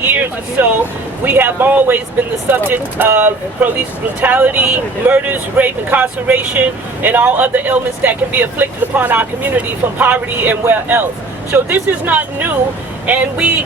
years or so, we have always been the subject of police brutality, murders, rape, incarceration, and all other ailments that can be afflicted upon our community from poverty and where else. So this is not new, and we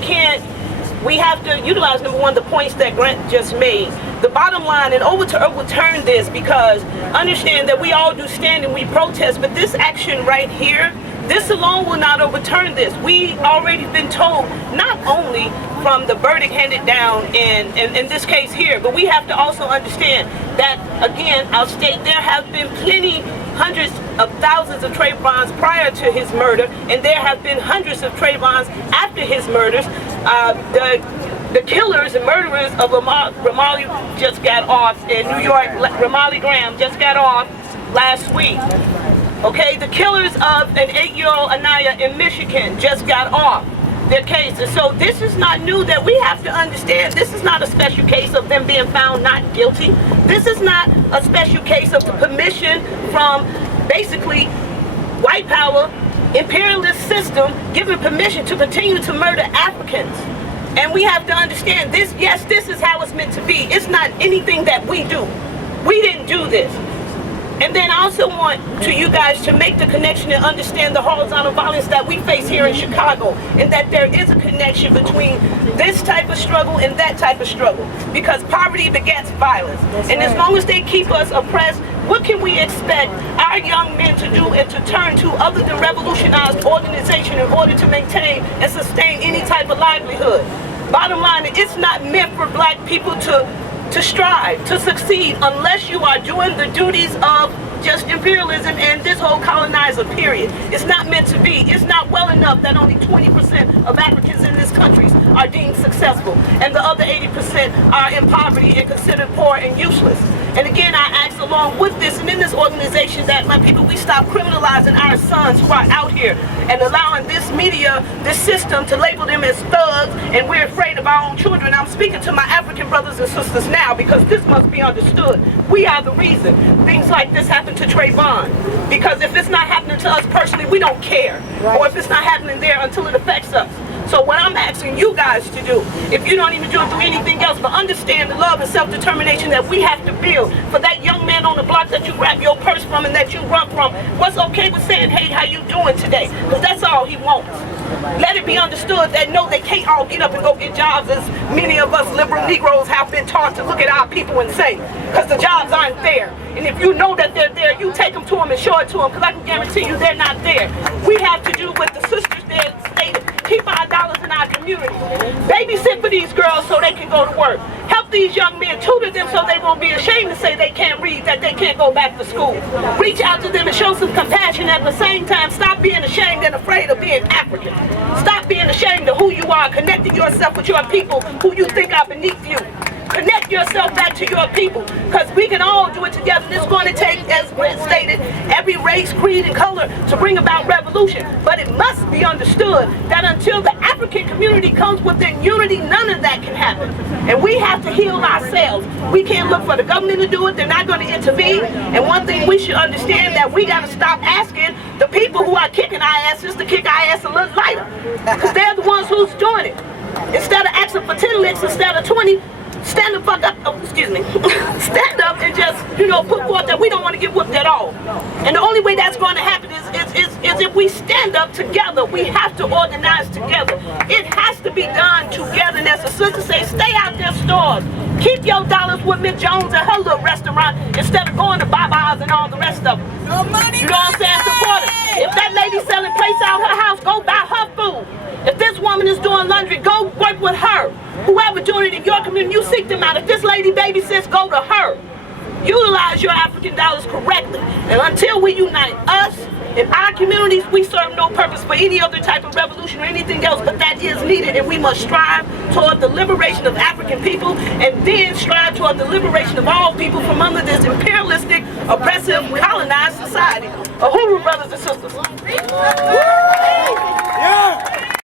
have to utilize, number one, the points that Grant just made. The bottom line, and overturn this, because understand that we all do stand and we protest, but this action right here, this alone will not overturn this. We already been told, not only from the verdict handed down in this case here, but we have to also understand that, again, I'll state there have been plenty, hundreds of thousands of Trayvons prior to his murder, and there have been hundreds of Trayvons after his murders. The killers and murderers of Ramarley just got off in New York. Ramarley Graham just got off last week. Okay, the killers of an 8-year-old Anaya in Michigan just got off their cases. So this is not new, that we have to understand. This is not a special case of them being found not guilty. This is not a special case of the permission from basically white power, imperialist system giving permission to continue to murder Africans. And we have to understand this, yes, this is how it's meant to be. It's not anything that we do. We didn't do this. And then I also want you guys to make the connection and understand the horizontal violence that we face here in Chicago, and that there is a connection between this type of struggle and that type of struggle, because poverty begets violence. And as long as they keep us oppressed, what can we expect our young men to do and to turn to other than revolutionized organization in order to maintain and sustain any type of livelihood? Bottom line, it's not meant for black people to strive, to succeed, unless you are doing the duties of just imperialism and this whole colonizer period. It's not meant to be. It's not well enough that only 20% of Africans in this country are deemed successful, and the other 80% are in poverty and considered poor and useless. And again, I ask along with this and in this organization that, my people, we stop criminalizing our sons who are out here and allowing this media, this system, to label them as thugs, and we're afraid of our own children. I'm speaking to my African brothers and sisters now, because this must be understood. We are the reason things like this happen to Trayvon. Because if it's not happening to us personally, we don't care. Right. Or if it's not happening there until it affects us. So what I'm asking you guys to do, if you don't even do anything else, but understand the love and self-determination that we have to build for that young man on the block that you grab your purse from and that you run from. What's okay with saying, hey, how you doing today? Because that's all he wants. Let it be understood that no, they can't all get up and go get jobs, as many of us liberal Negroes have been taught to look at our people and say, because the jobs aren't there. And if you know that they're there, you take them to them and show it to them, because I can guarantee you they're not there. We have to do what the sisters there stated, keep our dollars in our community. Babysit for these girls so they can go to work. Help these young men, tutor them so they won't be ashamed to say they can't read, that they can't go back to school. Reach out to them and show some compassion. At the same time, stop being ashamed and afraid of being African. Stop being ashamed of who you are, connecting yourself with your people who you think are beneath you. Connect yourself back to your people, because we can all do it together. It's going to take, as Brent stated, every race, creed, and color to bring about revolution. But it must be understood that until the African community comes within unity, none of that can happen. And we have to heal ourselves. We can't look for the government to do it. They're not going to intervene. And one thing we should understand, that we got to stop asking the people who are kicking our asses to kick our ass a little lighter, because they're the ones who's doing it. Instead of asking for 10 licks instead of 20, stand the fuck up, stand up and just, put forth that we don't want to get whooped at all. And the only way that's going to happen is if we stand up together. We have to organize together. It has to be done together. And as the sister say, stay out their stores. Keep your dollars with Miss Jones and her little restaurant instead of going to Baba's and all the rest of them. No money, you know what I'm saying? Support it. If that lady selling plates out her house, go buy her food. If this woman is doing laundry, go work with her. Whoever doing it in your community, you seek them out. If this lady babysits, go to her. Utilize your African dollars correctly. And until we unite us in our communities, we serve no purpose for any other type of revolution or anything else, but that is needed, and we must strive toward the liberation of African people, and then strive toward the liberation of all people from under this imperialistic, oppressive, colonized society. Uhuru, brothers and sisters. Yeah.